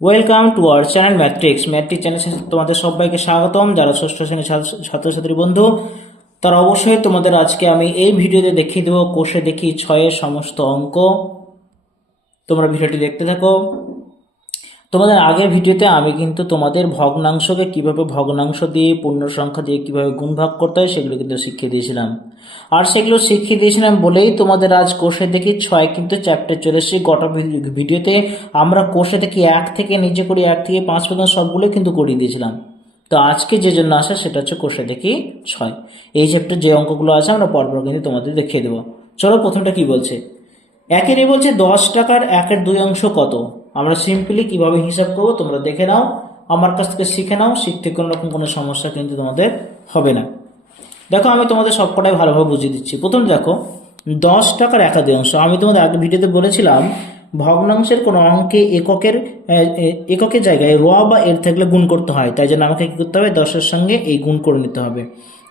Welcome to our channel matrix channel তোমাদের সবাইকে স্বাগতম। যারা ষষ্ঠ শ্রেণীর ছাত্রছাত্রী বন্ধু, তারা অবশ্যই তোমাদের আজকে আমি এই ভিডিওতে দেখিয়ে দেবো কোষে দেখি 6-এর সমস্ত অঙ্ক। তোমরা ভিডিওটি দেখতে থাকো। তোমাদের আগের ভিডিওতে আমি কিন্তু তোমাদের ভগ্নাংশকে কিভাবে ভগ্নাংশ দিয়ে পূর্ণ সংখ্যা দিয়ে কিভাবে গুণ ভাগ করতে হয় সেগুলো কিন্তু শিখিয়ে দিয়েছিলাম। আর সেগুলো শিখিয়ে দিয়েছিলাম বলেই তোমাদের আজ কোষে দেখি 6 কিন্তু চ্যাপ্টার চলে এসেছে। গোটা ভিডিওতে আমরা কোষে দেখি 1 থেকে নিচে করি 1 থেকে 5 পর্যন্ত সবগুলো কিন্তু করিয়ে দিয়েছিলাম। তো আজকে যে জন্য আসা সেটা হচ্ছে কোষে দেখি 6। এই চ্যাপ্টার যে অঙ্কগুলো আছে আমরা পরপর কিন্তু তোমাদের দেখিয়ে দেবো। চলো প্রথমটা কি বলছে। একের বলছে 10 টাকার 1/2 অংশ কত। আমরা সিম্পলি কিভাবে হিসাব করবো তোমরা দেখে নাও, আমার কাছ থেকে শিখে নাও, শিখতে কোনো রকম কোনো সমস্যা কিন্তু তোমাদের হবে না। দেখো আমি তোমাদের সবকটাই ভালোভাবে বুঝিয়ে দিচ্ছি। প্রথম দেখো 10 টাকার 1/2 অংশ। আমি তোমাদের আগে ভিডিওতে বলেছিলাম ভগ্নাংশের কোনো অঙ্কে এককের জায়গায় র বা এর থাকলে গুণ করতে হয়, তাই জন্য আমাকে কি করতে হবে, 10-এর সঙ্গে এই গুণ করে নিতে হবে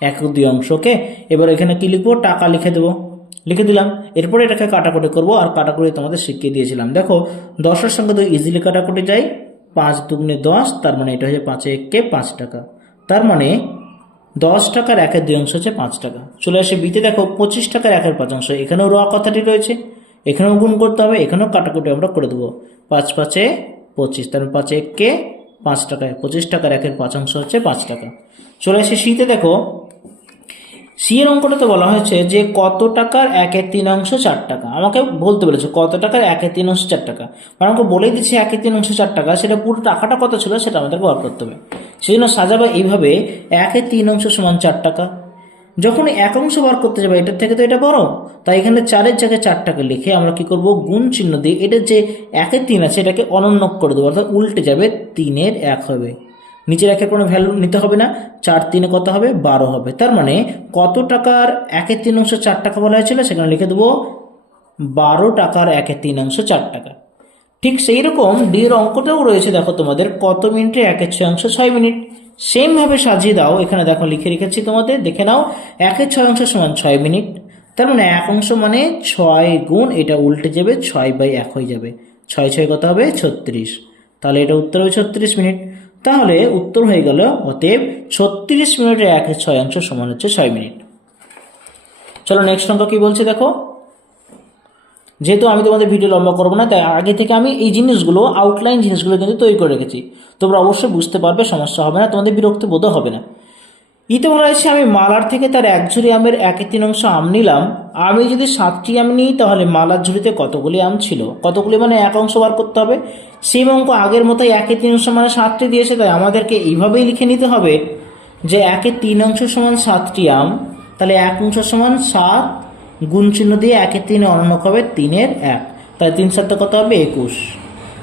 1/2 অংশ। ওকে, এবার এখানে কি লিখবো, টাকা লিখে দেবো, লিখে দিলাম। এরপরে এটাকে কাটাকুটি করবো, আর কাটাকুটি তোমাদের শিখিয়ে দিয়েছিলাম। দেখো 10-এর সঙ্গে তো ইজিলি কাটাকুটি যায়, 5 দুগুণে 10, তার মানে এটা হচ্ছে 5 একে 5 টাকা, তার মানে 10 টাকার 1/2 অংশ হচ্ছে 5 টাকা। চলে আসে বিতে, দেখো 25 টাকার 1/5 অংশ, এখানেও র কথাটি রয়েছে, এখানেও গুণ করতে হবে, এখানেও কাটাকুটি আমরা করে দেবো। 5 5 25, তার 5 একে 5 টাকায় 25 টাকার 1/5 অংশ হচ্ছে 5 টাকা। চলে আসে সিতে, দেখো সি এর অঙ্কটাতে বলা হয়েছে যে কত টাকার 1/3 অংশ 4 টাকা। আমাকে বলতে বলেছে কত টাকার 1/3 অংশ 4 টাকা, মানে আমাকে বলেই দিচ্ছে 1/3 অংশ 4 টাকা, সেটা পুরো টাকাটা কত ছিল সেটা আমাদেরকে বার করতে হবে। সেই জন্য সাজাবে এইভাবে, 1/3 অংশ সমান 4 টাকা। যখন এক অংশ বার করতে যাবে এটার থেকে তো এটা বড়, তাই এখানে 4-এর জায়গায় 4 টাকা লিখে আমরা কি করব, গুণ চিহ্ন দিয়ে এটার যে 1/3 আছে এটাকে অনন্যক করে দেবো, অর্থাৎ উল্টে যাবে, 3-এর 1 হবে। নিচের একের কোনো ভ্যালু নিতে হবে না, 4-3 কত হবে, 12 হবে। তার মানে কত টাকার 1/3 অংশ 4 টাকা বলা হয়েছিল, সেখানে লিখে দেবো 12 টাকার 1/3 অংশ 4 টাকা। ঠিক সেই রকম ডি এর অঙ্কটাও রয়েছে, দেখো তোমাদের কত মিনিটে 1/6 অংশ 6 মিনিট। সেম ভাবে সাজিয়ে দাও, এখানে দেখো লিখে রেখেছি তোমাদের, দেখে নাও। 1/6 অংশ সমান 6 মিনিট, তার মানে 1 অংশ মানে 6 গুণ এটা উল্টে যাবে, 6/1 হয়ে যাবে, 6 6 কত হবে 36, তাহলে এটা উত্তর হবে 36 মিনিট। তাহলে উত্তর হয়ে গেল, অতএব 36 মিনিটের 1/6 অংশ সমান হচ্ছে 6 মিনিট। চলো নেক্সট অঙ্ক কি বলছে দেখো। যেহেতু আমি তোমাদের ভিডিও লম্বা করবো না, তাই আগে থেকে আমি এই জিনিসগুলো আউটলাইন জিনিসগুলো কিন্তু তৈরি করে রেখেছি, তোমরা অবশ্যই বুঝতে পারবে, সমস্যা হবে না, তোমাদের বিরক্তি বোধ হবে না। ইতে বলা হয়েছে আমি মালার থেকে তার 1 ঝুড়ি আমের 1/3 অংশ আম নিলাম। আমি যদি 7টি আম নিই তাহলে মালার ঝুড়িতে কতগুলি আম ছিল, কতগুলি মানে 1 অংশ বার করতে হবে। সেম অঙ্ক আগের মতোই 1/3 অংশ মানে 7টি দিয়েছে, তাই আমাদেরকে এইভাবেই লিখে নিতে হবে যে 1/3 অংশ সমান 7টি আম, তাহলে 1 অংশ সমান 7, গুণ চিহ্ন দিয়ে 1/3 অনন্যক হবে 3-এর 1, তাহলে 3 7 কত হবে 21।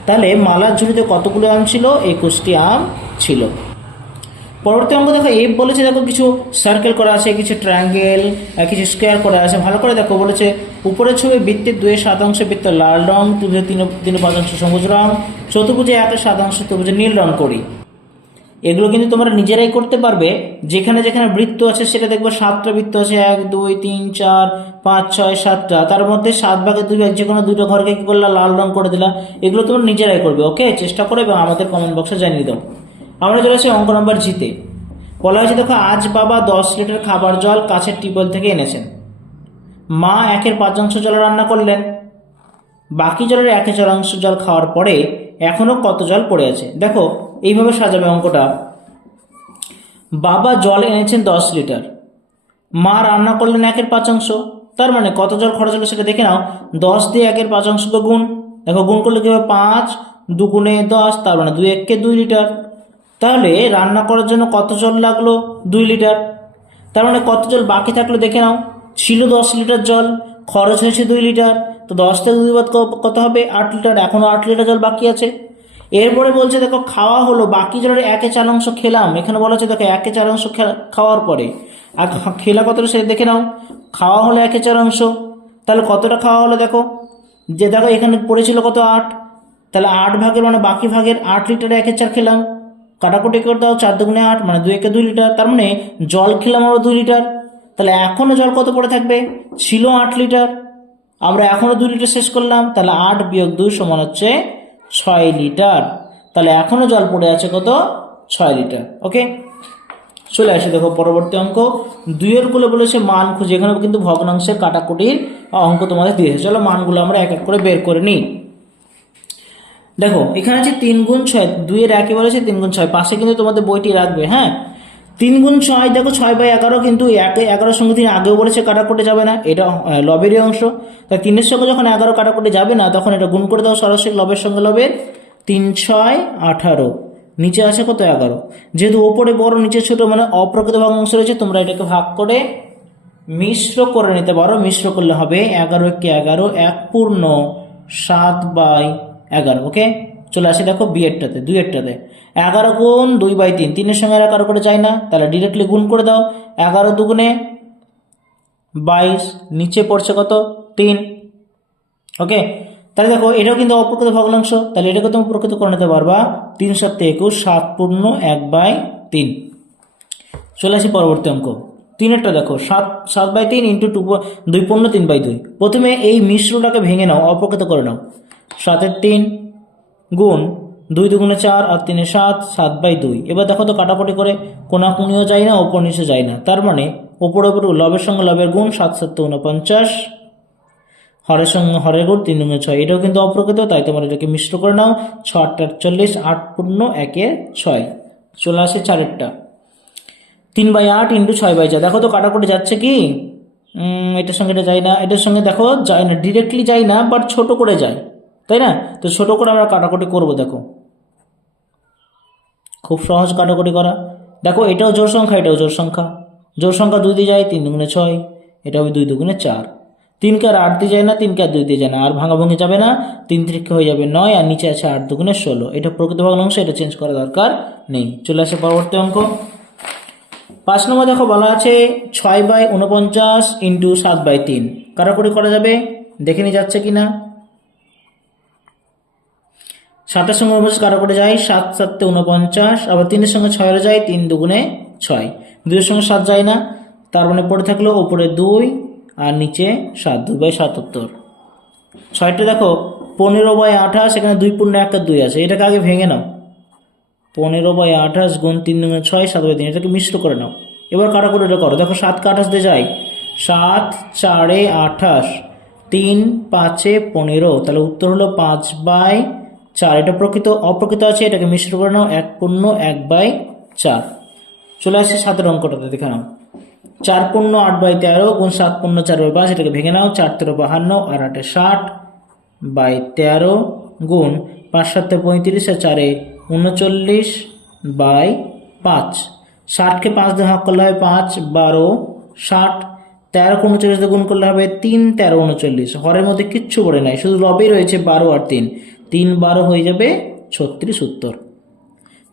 তাহলে মালার ঝুড়িতে কতগুলো আম ছিল, 21টি আম ছিল। পরবর্তী অঙ্ক দেখো, এফ বলেছে, দেখো কিছু সার্কেল করা আছে, কিছু ট্রায়াঙ্গেল, কিছু স্কোয়ার করা আছে, ভালো করে দেখো। বলেছে উপরের ছবি বৃত্তের 2/7 অংশ বৃত্ত লাল রং, 3/5 অংশ সবুজ রং, চতুর্ভুজে 1/7 অংশ চতুর্ভুজে নীল রং করি। এগুলো কিন্তু তোমরা নিজেরাই করতে পারবে। যেখানে যেখানে বৃত্ত আছে সেটা দেখবো 7টা বৃত্ত আছে, 1 2 3 4 5 6 7টা, তার মধ্যে 7/2 যে কোনো দুটো ঘরকে কি করলা, লাল রং করে দিলা। এগুলো তোমরা নিজেরাই করবে, ওকে, চেষ্টা করো এবং আমাদের কমেন্ট বক্সে জানিয়ে দাও। আমরা চলে আসি অঙ্ক নম্বর জিতে। বলা হয়েছে দেখো, আজ বাবা 10 লিটার খাবার জল কাছের টিউবওয়েল থেকে এনেছেন। মা 1/5 অংশ জল রান্না করলেন, বাকি জলের 1/4 অংশ জল খাওয়ার পরে এখনো কত জল পড়ে আছে। দেখো এইভাবে সাজাবে অঙ্কটা। বাবা জল এনেছেন 10 লিটার, মা রান্না করলেন 1/5 অংশ, তার মানে কত জল খরচ হলো সেটা দেখে নাও। 10 দিয়ে 1/5 অংশকে গুণ, দেখো গুণ করলে কি হবে, 5 দুগুণে 10, তার মানে 2 1 2 লিটার। তাহলে রান্না করার জন্য কত জল লাগলো, 2 লিটার। তার মানে কত জল বাকি থাকলো দেখে নাও, ছিল 10 লিটার জল, খরচ হয়েছে 2 লিটার, তো 10 থেকে 2 বাদ কত হবে, 8 লিটার, এখনো 8 লিটার জল বাকি আছে। এরপরে বলছে দেখো খাওয়া হলো, বাকি জলের 1/4 অংশ খেলাম। এখানে বলা হচ্ছে দেখো 1/4 অংশ খাওয়ার পরে, আর খেলা কতটা সেটা দেখে নাও। খাওয়া হলো 1/4 অংশ, তাহলে কতটা খাওয়া হলো দেখো, যে দেখো এখানে পড়েছিল কত, 8, তাহলে 8 ভাগের মানে বাকি ভাগের 8 লিটার 1/4 খেলাম, কাটাকুটি করে দাও, 4 দুগুণে 8, মানে 2 1 2 লিটার, তার মানে জল খেলাম আরো 2 লিটার। তাহলে এখনো জল কত পড়ে থাকবে, ছিল 8 লিটার, আমরা এখনো 2 লিটার শেষ করলাম, তাহলে 8 - 2 সমান হচ্ছে 6 লিটার। তাহলে এখনো জল পড়ে আছে কত 6 লিটার। ওকে, চলে আসে দেখো পরবর্তী অঙ্ক। 2 কোলে বলেছে মান খুঁজে, এখানে কিন্তু ভগ্নাংশের কাটাকুটির অঙ্ক তোমাদের দিয়েছে। চলো মানগুলো আমরা এক এক করে বের করে নিই। দেখো এখানে আছে 3 গুণ 6, 2 এর একই বলেছে 3 গুণ 6, পাশে কিন্তু তোমাদের বইটি রাখবে। হ্যাঁ, 3 গুণ 6 দেখো 6/11, কিন্তু 11 সঙ্গে 3 আগেও বলেছে কাটাকুটি যাবে না, এটা লবেরই অংশ। তাই 3-এর সঙ্গে যখন 11 কাটাকুটি যাবে না, তখন এটা গুণ করে দাও সরাসরি লবের সঙ্গে লবের। 3 6 18, নিচে আছে কত 11। যেহেতু ওপরে বড় নিচে ছোট, মানে অপ্রকৃত ভগ্নাংশ রয়েছে, তোমরা এটাকে ভাগ করে মিশ্র করে নিতে পারো। মিশ্র করলে হবে 11 × 11, 1 পূর্ণ 7/11। ওকে, চলে আসে দেখো বিয়েরটাতে 2-এরটাতে 11 গুণ 2/3, 3-এর সঙ্গে 11 করে যায় না, তাহলে ডিরেক্টলি গুণ করে দাও। 11 দুগুণে 22, নিচে পড়ছে কত 3। ওকে, তাহলে দেখো এটাও কিন্তু অপ্রকৃত ভগ্নাংশ, তাহলে এটাকে তুমি প্রকৃত করে নিতে পারবা। 3 7 21, 7 পূর্ণ 1/3। চলে আসি পরবর্তী অঙ্ক। 3-এরটা দেখো 7/3 ইন্টু 2 পূর্ণ 3/2। প্রথমে এই মিশ্রটাকে ভেঙে নাও, অপ্রকৃত করে নাও। 7-এর 3 গুণ 2 দুগুণে 4 আর 3-এ 7, 7/2। এবার দেখো তো কাটাকুটি করে কোনাকুনিও যায় না, ওপর নিচে যায় না, তার মানে ওপর ওপর লবের সঙ্গে লবের গুণ, 7 7 49, হরের সঙ্গে হরের গুণ, 3 দুগুণে 6। এটাও কিন্তু অপ্রকৃত, তাই তোমার এটাকে মিশ্র করে নাও। 6 8 48, 8 পূর্ণ 1/6। চলে আসে 4-এরটা 3/8 ইন্টু 6/4। দেখো তো কাটাকুটি যাচ্ছে কি, এটার সঙ্গে এটা যায় না, এটার সঙ্গে দেখো যায় না, ডিরেক্টলি যায় না, বাট ছোট করে যায়, তাই না? তো ছোট করে আমরা কাটাকুটি করব। দেখো খুব সহজ কাটাকুটি করা। দেখো এটাও জোড় সংখ্যা, এটাও জোড় সংখ্যা। জোড় সংখ্যা 2 দিয়ে যায়, 3 দুগুণে 6, এটা হবে 2 দুগুণে 4। 3 কে আর 8 দিয়ে যায় না, 3 কে আর 2 দিয়ে যায় না, আর ভাঙাভাঙি যাবে না, 3 3 হয়ে যাবে 9, আর নিচে আছে 8 দুগুণে 16। এটা প্রকৃত ভগ্নাংশ, এটা চেঞ্জ করা দরকার নেই। চলে আসে পরবর্তী অঙ্ক। 5 নম্বর দেখো বলা আছে 6/49 ইন্টু 7/3। কাটাকুটি করা যাবে, দেখে নিয়ে যাচ্ছে কিনা। 7-এর সঙ্গে 49 কাটাকুটি যায়, 7 7 49, আবার 3-এর সঙ্গে 6 যায়, 3 দুগুণে 6, 2-এর সঙ্গে 7 যায় না, তার মানে পড়ে থাকলো ওপরে 2 আর নিচে 7, 2/77। 6টা দেখো 15/28, এখানে 2 পূর্ণ 1 আর 2 আছে, এটাকে আগে ভেঙে নাও। 15/28 গুণ 3 দুগুণে 6, 7/3, এটাকে মিশ্র করে নাও। এবার কাটাকুটিটা করো। দেখো 7 কে 28 দিয়ে যায়, 7 4 28, 3 5 15, তাহলে উত্তর হলো 5/4। এটা প্রকৃত অপ্রকৃত আছে, এটাকে মিশ্র করে নাও। 1 পূর্ণ 1/4। চলে আসছে 7-এর অঙ্কটাতে, দেখে নাও। 4 পূর্ণ 8/13 গুণ 7 পূর্ণ 4/5, এটাকে ভেঙে নাও। 4 13 52 আর 8 60/13 গুণ 5 7 35 আর 4 39/5। 60-কে 5 দিয়ে ভাগ করলে হবে 5 12 60, 13 কে 39 দিয়ে গুণ করলে হবে 3 13 39। হরের মধ্যে কিচ্ছু পড়ে নাই, শুধু লবেই রয়েছে 12 আর 3, 3 12 হয়ে যাবে 36 উত্তর।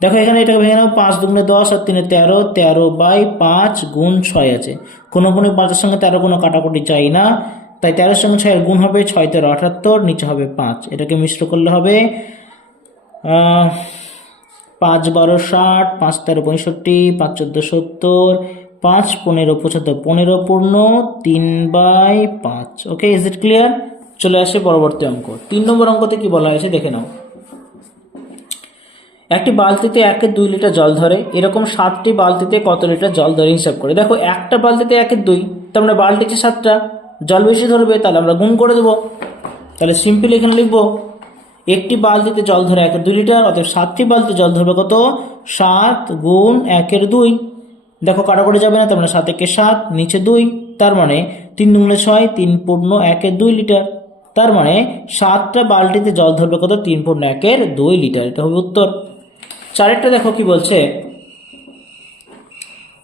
দেখো এখানে এটাকে ভেঙে নাও। 5 দুগুণে 10 আর 3 13, 13/5 গুণ 6 আছে, কোনো 5-এর সঙ্গে 13 কোনো কাটাকুটি চাই না, তাই 13-এর সঙ্গে 6-এর গুণ হবে, 6 13 78, নিচে হবে 5। এটাকে মিশ্র করলে হবে 5 12 60, 5 13 65, 5 14 70, 5 15 75, 15 পূর্ণ 3/5। ওকে, ইজ ইট ক্লিয়ার? চলে আসে পরবর্তী অঙ্ক। 3 নম্বর অঙ্কতে কি বলা হয়েছে দেখে নাও। একটি বালতিতে 1 2 লিটার জল ধরে, এরকম 7টি বালতিতে কত লিটার জল ধরে হিসাব করে। দেখো একটা বালতিতে 1 2, তার মানে বালতিতে 7টা, জল বেশি ধরবে, তাহলে আমরা গুণ করে দেবো। তাহলে সিম্পল এখানে লিখবো একটি বালতিতে জল ধরে 1 2 লিটার, অর্থাৎ 7টি বালতি জল ধরবে কত 7 গুণ 1 2। দেখো কাটাকুটি যাবে না, তার মানে 7 1 7, নিচে 2, তার মানে 3 দুগুণে 6, 3 পূর্ণ 1 2 লিটার, তার মানে 7টা বালতিতে জল ধরবে কত 3 পূর্ণ 1 2 লিটার। এটা হবে উত্তর। 4-এরটা দেখো কি বলছে।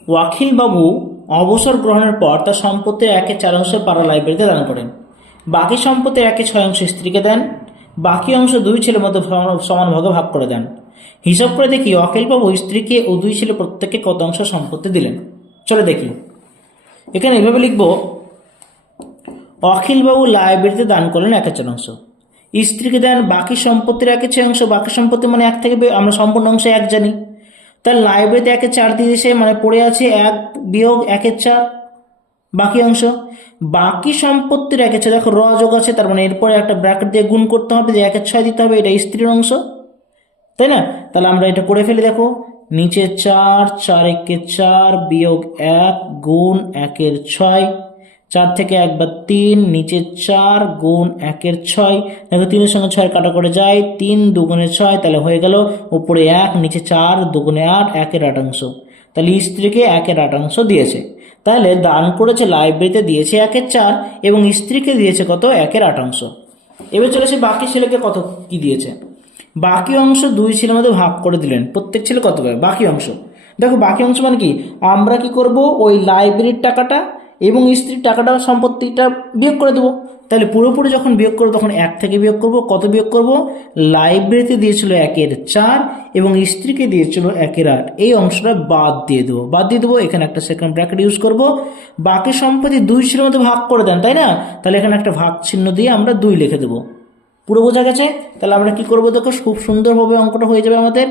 ওয়াকিল বাবু অবসর গ্রহণের পর তার সম্পত্তির 1/4 পাড়া লাইব্রেরিতে দান করেন, বাকি সম্পত্তির 1/6 স্ত্রীকে দেন, বাকি অংশ 2 ছেলের মধ্যে সমান ভাগে ভাগ করে দেন। হিসাব করে দেখি অখিলবাবু স্ত্রীকে ও 2 ছেলে প্রত্যেককে কত অংশ সম্পত্তি দিলেন। চলো দেখি, এখানে এভাবে লিখব অখিলবাবু লাইব্রেরিতে দান করলেন 1/4, স্ত্রীকে দেন বাকি সম্পত্তির 1/6, বাকি সম্পত্তি মানে 1 থেকে আমরা সম্পূর্ণ অংশে 1 জানি, তার লাইব্রেরিতে 1/4 দিয়েছে, মানে পড়ে আছে 1 বিয়োগ 1/4 বাকি অংশ। বাকি সম্পত্তির 1/6, দেখো র যোগ আছে, তার মানে এরপরে একটা ব্র্যাকেট দিয়ে গুণ করতে হবে, যে 1/6 দিতে হবে, এটা স্ত্রীর অংশ। তাই না? তাহলে আমরা এটা করে ফেলি, দেখো নিচে 4, 4 একে 4 বিয়োগ 1 গুণ 1-এর 6, 4 থেকে 1 বার 3, নিচে 4 গুণ 1-এর 6, দেখো 3-এর সঙ্গে 6 কাটা করে যায়, 3 দুগুণে 6, তাহলে হয়ে গেল উপরে 1 নিচে 4 দুগুণে 8, 1-এর 8 তাহলে স্ত্রীকে 1-এর 8 দিয়েছে। তাহলে দান করেছে লাইব্রেরিতে দিয়েছে 1-এর 4 এবং স্ত্রীকে দিয়েছে কত? 1-এর 8। এবার চলেছে বাকি ছেলেকে কত কি দিয়েছে। বাকি অংশ 2 ছেলের মধ্যে ভাগ করে দিলেন, প্রত্যেক ছেলে কত করে বাকি অংশ। দেখো বাকি অংশ মানে কি, আমরা কি করব, ওই লাইব্রেরির টাকাটা এবং স্ত্রীর টাকাটা সম্পত্তিটা বিয়োগ করে দেবো। তাহলে পুরোপুরি যখন বিয়োগ করবো তখন 1 থেকে বিয়োগ করব, কত বিয়োগ করব? লাইব্রেরিতে দিয়েছিল 1-এর 4 এবং স্ত্রীকে দিয়েছিল 1-এর 8, এই অংশটা বাদ দিয়ে দেবো। এখানে একটা সেকেন্ড ব্র্যাকেট ইউজ করব। বাকি সম্পত্তি 2 ছেলের মধ্যে ভাগ করে দেন, তাই না? তাহলে এখানে একটা ভাগ চিহ্ন দিয়ে আমরা 2 লিখে দেবো। পুরো বোঝা গেছে? তাহলে আমরা কি করব, দেখো খুব সুন্দরভাবে অঙ্কটা হয়ে যাবে আমাদের।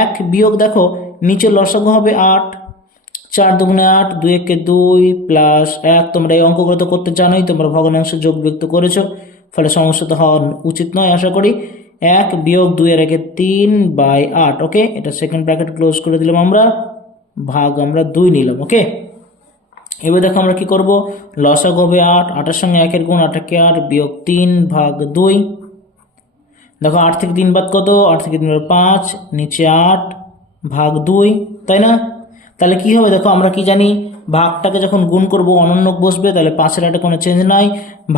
1 বিয়োগ, দেখো নিচে লসাগু হবে 8, 4 দুগুণে 8, 2 একে 2 প্লাস 1। তোমরা এই অঙ্কগুলো তো করতে জানোই, তোমরা ভগ্নাংশ যোগ বিয়োগ তো করেছো, ফলে সমস্যা তো হওয়া উচিত নয় আশা করি। 1 বিয়োগ 2 এর একে 3/8। ওকে, এটা সেকেন্ড ব্র্যাকেট ক্লোজ করে দিলাম আমরা, ভাগ আমরা 2 নিলাম। ওকে, এবার দেখো আমরা কি করব, লসাগু হবে 8, 8-এর সঙ্গে 1-এর গুণ, 8 একে 8 বিয়োগ 3/2। দেখো 8 থেকে 3 বাদ কত? 8 থেকে 3 বাদ 5, নিচে 8 ভাগ 2, তাই না? তাহলে কি হবে, দেখো আমরা কি জানি, ভাগটাকে যখন গুণ করব অনন্যক বসবে, তাহলে 5-এর 8-এ কোনো চেঞ্জ নাই,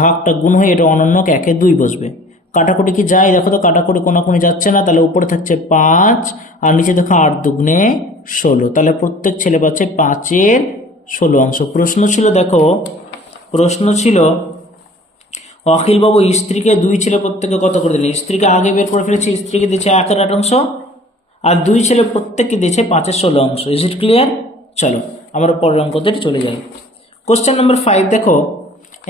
ভাগটা গুণ হয়ে এটা অনন্যক 1-এ 2 বসবে। কাটাকুটি কি যায়? দেখো তো কাটাকুটি কোনাকুনি যাচ্ছে না, তাহলে উপরে থাকছে 5 আর নিচে দেখো 8 দুগুণে 16, তাহলে প্রত্যেক ছেলে পাচ্ছে 5-এর 16 প্রশ্ন ছিল, দেখো প্রশ্ন ছিল অখিলবাবু স্ত্রীকে 2 ছেলে প্রত্যেকে কত করে দিলেন। স্ত্রীকে আগে বের করে ফেলেছি, স্ত্রীকে দিয়েছে 1-এর 8 আর 2 ছেলে প্রত্যেককে দিয়েছে 5-এর 16। Is it clear? চলো আমরা পরের অঙ্কতে চলে যাই। কোশ্চেন নাম্বার 5, দেখো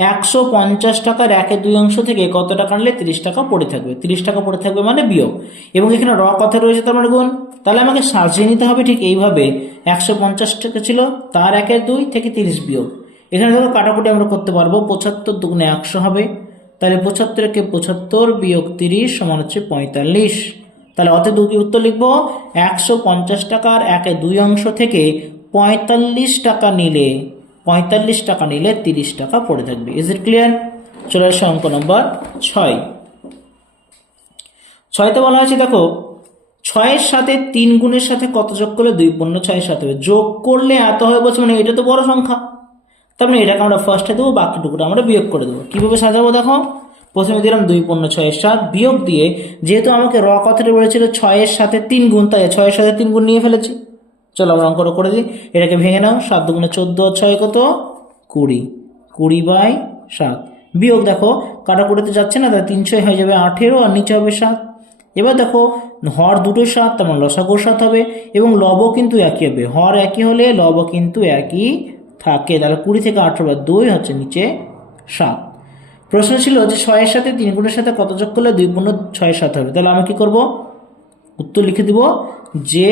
150 টাকার 1-এর 2 অংশ থেকে কত টাকা আনলে 30 টাকা পড়ে থাকবে। 30 টাকা পড়ে থাকবে মানে বিয়োগ, এবং এখানে কথা রয়েছে তার মানে গুণ। তাহলে আমাকে সাজিয়ে নিতে হবে ঠিক এইভাবে, 150 টাকা ছিল, তার 1-এর 2 থেকে 30 বিয়োগ। এখানে দেখো কাটাকুটি আমরা করতে পারবো, 75 দুগুণে 100 হবে, তাহলে 75-কে 75 বিয়োগ 30 সমান হচ্ছে 45। তাহলে অতএব উত্তর লিখবো 150 টাকার 1-এর 2 অংশ থেকে 45 টাকা নিলে 30 টাকা পড়ে থাকবে। Is it clear? চলে আসে অঙ্ক নম্বর 6। 6তে বলা হয়েছে, দেখো 6-এর সাথে 3 গুণের সাথে কত যোগ করলে 2 পূর্ণ 6-এর সাথে হবে। যোগ করলে এত হবে বলছে, মানে এটা তো বড় সংখ্যা, তার মানে এটাকে আমরা ফার্স্টে দেবো, বাকিটুকুটা আমরা বিয়োগ করে দেবো। কিভাবে সাজাবো দেখো, প্রথমে দিলাম 2 পূর্ণ 6-এর 7 বিয়োগ দিয়ে, যেহেতু আমাকে কথাটা বলেছিল 6-এর সাথে 3 গুণ, তাই 6-এর সাথে 3 গুণ নিয়ে ফেলেছি। চলো আমরা অঙ্কটা করে দিই, এটাকে ভেঙে নাও। 7 দুগুণে 14, 6 কত? 20, 20/7 বিয়োগ, দেখো কাটাকুটিতে যাচ্ছে না, তাই 3 6 হয়ে যাবে 18 আর নিচে হবে 7। এবার দেখো হর দুটো 7, তেমন লসাগু 7 হবে এবং লব কিন্তু একই হবে, হর একই হলে লব কিন্তু একই থাকে। তাহলে 20 থেকে 18 বাদ 2 হচ্ছে নিচে 7। প্রশ্ন ছিল যে 6-এর সাথে 3 গুণের সাথে কত যোগ করলে 2 পূর্ণ 6-এর 7 হবে। তাহলে আমি কি করব, উত্তর লিখে দিব যে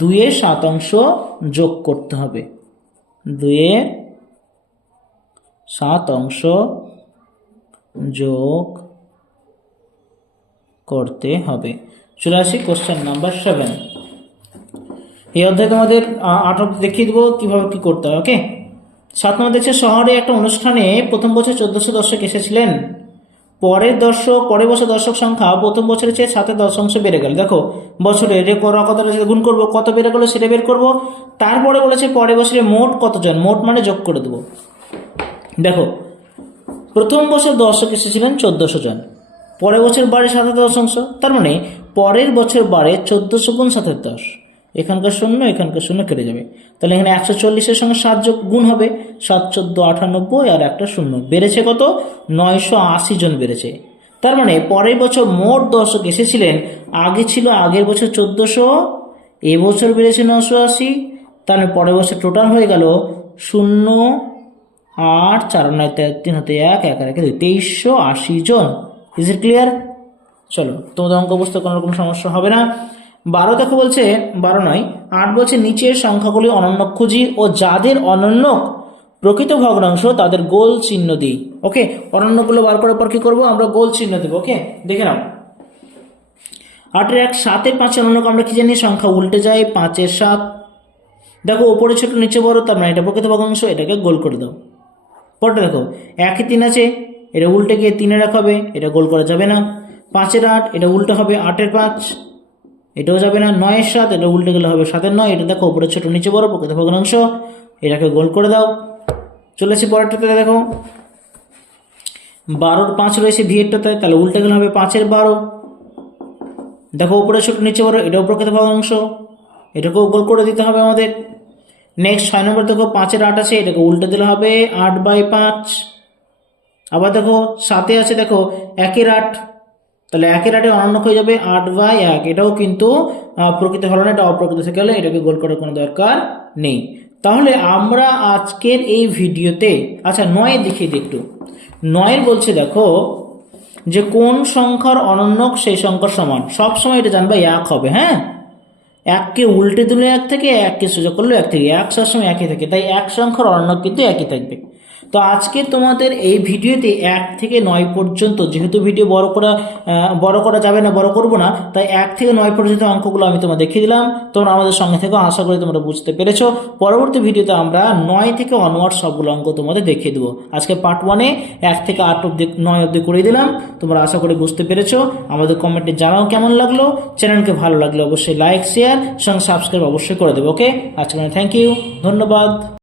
2-এর 7 যোগ করতে হবে, 2-এর 7 যোগ করতে হবে। চলে আসি কোশ্চেন নাম্বার 7। এই অধ্যায়ে তোমাদের 8 দেখিয়ে দেবো কিভাবে কি করতে হবে। ওকে, 7 নম্বর দেখছে, শহরে একটা অনুষ্ঠানে প্রথম বছর 1400 দর্শক এসেছিলেন, পরের বছর দর্শক সংখ্যা প্রথম বছরের চেয়ে 7-এর 10 বেড়ে গেল। দেখো বছরে কথাটা গুণ করবো, কত বেড়ে গেলো সেটা বের করবো। তারপরে বলেছে পরের বছরে মোট কতজন, মোট মানে যোগ করে দেবো। দেখো প্রথম বছর দর্শক এসেছিলেন 1400 জন, পরের বছর বাড়ে 7-এর 10, তার মানে পরের বছর বাড়ে 1400 গুণ 7-এর 10, এখানকার শূন্য এখানকার শূন্য কেটে যাবে। তাহলে এখানে 140-এর সঙ্গে 7 যোগ গুণ হবে, 7 14 98 আর একটা শূন্য, বেড়েছে কত? 980 জন বেড়েছে। তার মানে পরের বছর মোট দর্শক এসেছিলেন, আগে ছিল আগের বছর 1400, এবছর বেড়েছে 980, তাহলে পরের বছর টোটাল হয়ে গেল 0 8 4 9 3 হতে 1 1 আর 1 2, 2380 জন। Is it clear? চলো তোমাদের অঙ্ক বুঝতে কোনো রকম সমস্যা হবে না। 12 দেখো বলছে, 12 নয় 8 বলছে, নিচের সংখ্যাগুলি অনন্য খুঁজি ও যাদের অনন্য প্রকৃত ভগ্নাংশ তাদের গোল চিহ্ন দিই। ওকে, অনন্যগুলো বার করার পর কি করবো আমরা, গোল চিহ্ন দেবো। ওকে, দেখে নাও 8-এর 1 7-এর 5 অনন্য আমরা কি জানি সংখ্যা উল্টে যায় 5-এর 7। দেখো ওপরে ছোট নিচে বড়, তার মানে এটা প্রকৃত ভগ্নাংশ, এটাকে গোল করে দাও। পরটা দেখো 1-এ 3 আছে, এটা উল্টে গিয়ে 3-এর 1 হবে, এটা গোল করা যাবে না। 5-এর 8 এটা উল্টে হবে 8-এর 5, এটাও যাবে না। 9-এর 7 এটা উল্টে গেলে হবে 7-এর 9, এটা দেখো ওপরে ছোট নিচে বড় প্রকৃত ভগ্নাংশ, এটাকে গোল করে দাও। চলেছি পরেরটাতে, দেখো 12-এর 5 রয়েছে ভিএরটাতে, তাহলে উল্টে গেলে হবে 5-এর 12। দেখো উপরে ছোট নিচে বড়, এটাও প্রকৃত ভগ্নাংশ, এটাকেও গোল করে দিতে হবে আমাদের। নেক্সট 6 নম্বর দেখো 5-এর 8 আছে, এটাকে উল্টে দিলে হবে 8/5। আবার দেখো 7-এ আছে, দেখো 1-এর 8, তাহলে 1-এর 8 অনন্য হয়ে যাবে 8/1, এটাও কিন্তু প্রকৃত হলো না, এটা অপ্রকৃত থেকে গেলে এটাকে গোল করার কোনো দরকার নেই। তাহলে আমরা আজকের এই ভিডিওতে, আচ্ছা 9 দেখিয়ে দিই একটু। 9 বলছে দেখো যে কোন সংখ্যার অনন্যক সেই সংখ্যার সমান, সবসময় এটা জানবা 1 হবে। হ্যাঁ, 1কে উল্টে দিলে 1 থেকে, 1কে সোজা করলে 1 থেকে, 1 সবসময় একই থাকে, তাই 1 সংখ্যার অনন্যক কিন্তু একই থাকবে। তো আজকে তোমাদের এই ভিডিওতে 1 থেকে 9 পর্যন্ত, যেহেতু ভিডিও বড় করা যাবে না, বড় করব না, তাই 1 থেকে 9 পর্যন্ত অঙ্কগুলো আমি তোমাদের দেখিয়ে দিলাম। তোমরা আমাদের সঙ্গে থেকে, আশা করি তোমরা বুঝতে পেরেছো। পরবর্তী ভিডিওতে আমরা 9 থেকে অনওয়ার্ড সবগুলো অঙ্ক তোমাদের দেখিয়ে দেবো। আজকে পার্ট 1-এ 1 থেকে 8 অব্দি 9 অব্দি করে দিলাম, তোমরা আশা করি বুঝতে পেরেছো। আমাদের কমেন্টে জানাও কেমন লাগলো। চ্যানেলকে ভালো লাগলে অবশ্যই লাইক শেয়ার সঙ্গে সাবস্ক্রাইব অবশ্যই করে দেবো। ওকে, আজকে থ্যাংক ইউ, ধন্যবাদ।